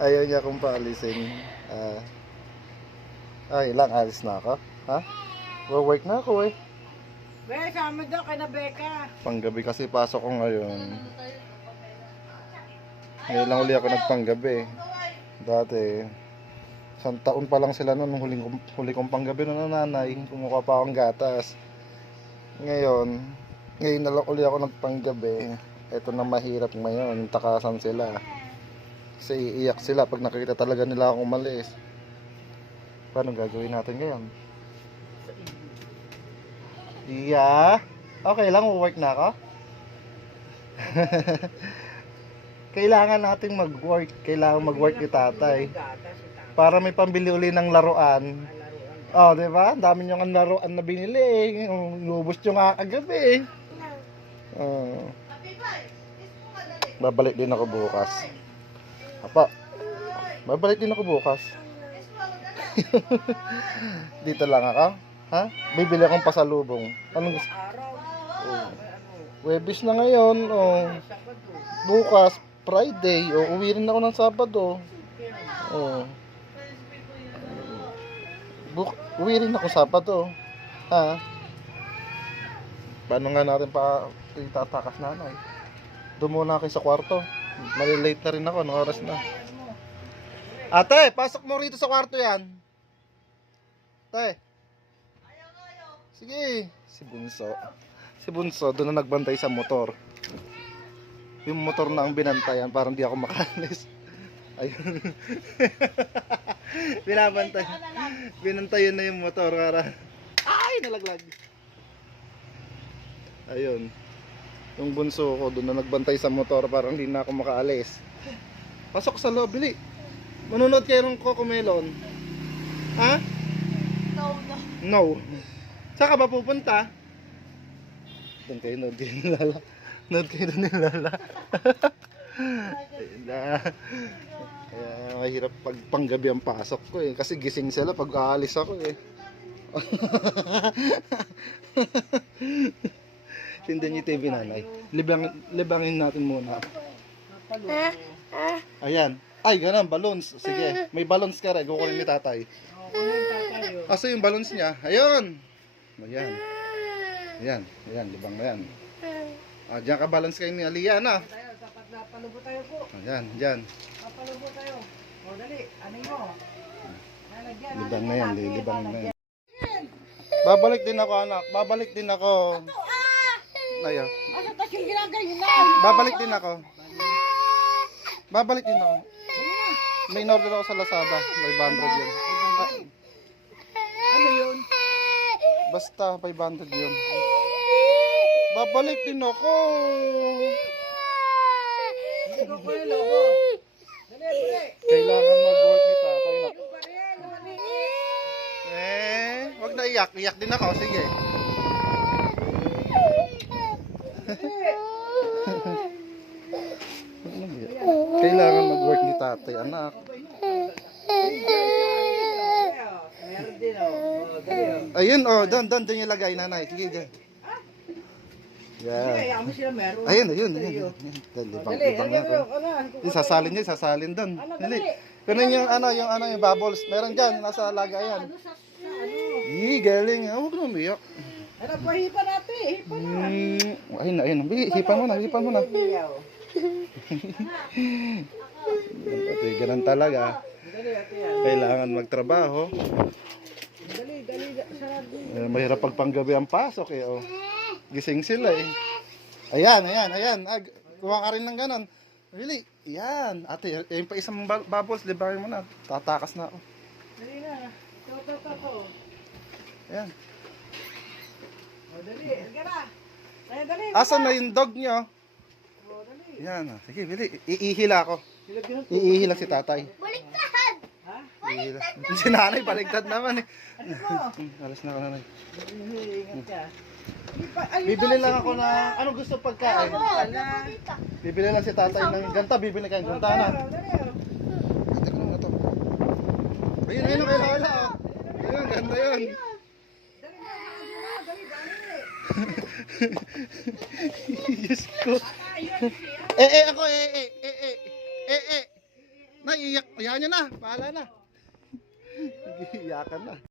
Ayaw niya akong paalisin. Ay, lang, alis na ako. Ha? Work na ako eh. Be, sama daw kay na Becca. Panggabi kasi pasok ko ngayon. Ngayon lang uli ako nagpanggabi. Dati, isang taon pa lang sila noon, huli kong panggabi noon ng nanay. Kumuha pa akong gatas. Ngayon na lang uli ako nagpanggabi. Ito na mahirap ngayon, takasan sila. Kasi iiyak sila pag nakita talaga nila akong umalis. Paano gagawin natin ngayon? Iya, okay lang, work na ako. Kailangan nating mag-work. Kailangan mag-work ni tatay. Para may pambili uli ng laruan. Oh, di ba? Dami nyo ng laruan na binili. Lubos nyo nga kagabi. Babalik din ako bukas. Apa, babalik din ako bukas. Dito lang ako. Ha? Bibili akong pasalubong. Anong gusto? Webis na ngayon. Oh. Bukas, Friday. Oh, uwi rin ako ng Sabado. Oh. Uwi rin ako Sabado. Ha? Paano nga natin pa itatakas nanay? Doon muna kayo sa kwarto. Malilate na rin ako. Anong oras na? Ate, pasok mo rito sa kwarto yan. Ate. Sige. Si Bunso. Si Bunso, doon na nagbantay sa motor. Yung motor na ang binantayan, parang di ako makalis. Ayun. Binabantay. Binantayan na yung motor. Ay, nalaglag. Ayun. Yung bunso ko, doon na nagbantay sa motor, parang di na ako makaalis. Pasok sa loob, bili. Manunod kayo ng Cocomelon. Ha? No. Saan ka ba pupunta? Doon kayo, nood kayo nilala. Nood kayo doon nilala. Kaya mahirap pag panggabi ang pasok ko eh. Kasi gising sila pag aalis ako eh. Tindan yung TV nanay. Libangin natin muna. Ayan. Ay, ganun, balloons. Sige, may balloons ka rin. Kukunin ni tatay. Asa yung balloons niya? Ayun. Ayan. Ayan, ayan, libang na yan. Diyan ka balance kayo ni Aliyah na. Dapat na palubo tayo po. Ayan, dyan. Papalubo tayo. O, dali. Anin mo. Libang na yan, libang na yan. Babalik din ako anak, babalik din ako. Ayo. Asa tas yung ginagayin na? Babalik din ako. Babalik din ako. May in-order ako sa Lazada, may 500 yun. Ano yun? Basta 500 yun. Babalik din ako. Hindi ko pa yung logo. Dali, dali. Kailangan mag-work ni tatay na. Yung baril, yung maliit. Wag na iyak, iyak din ako, sige. Kailangan mag-work ni tatay, anak. Meron din o. Dali o. Ayun, oh, doon yung lagay, nanay. Sige, dyan. Dali, Yeah. kami sila meron. Ayun. Libang Dali, na dali, ako. Yung sasalin doon. Dali. Kunin yung bubbles. Meron dyan, nasa lagayan. Ih, galing. Huwag na umiyak. Ano pa, hipa natin. Hipa na. Ayun. Hipan mo na. Iyaw. Ate, ganun talaga. Dali, ate yan. Kailangan magtrabaho. Dali, sarado. Mahirap pag panggabi ang pasok eh. Oh. Gising sila eh. Ayan. Kuha ka rin ng ganon. Really? Yan. Ate, yung pa isang bubbles, libahin mo na. Tatakas na ako. Dali na. To. Ayan. O, dali. Halika na. Dali, dali. Asan na yung dog nyo? O, dali. Yan. Sige, bili. Iihila ako. Sila ginagawa. Iihila si tatay. Ha? Iihila. Si nanay, baligtad naman eh. Ano mo? Alas na ka nanay. Ingat ka. Bibili lang ako na, anong gusto pagkain? Wala. Bibili lang si tatay ng ganta, bibili kayo ng ganta na. Dali o. Ate ko lang ito. Ayun, kay Lola. Ayun, ganda yun. Diyos ko. Ako. Nay, iyak. Iyakan nyo na. Bahala na. Nag-iiyakan na.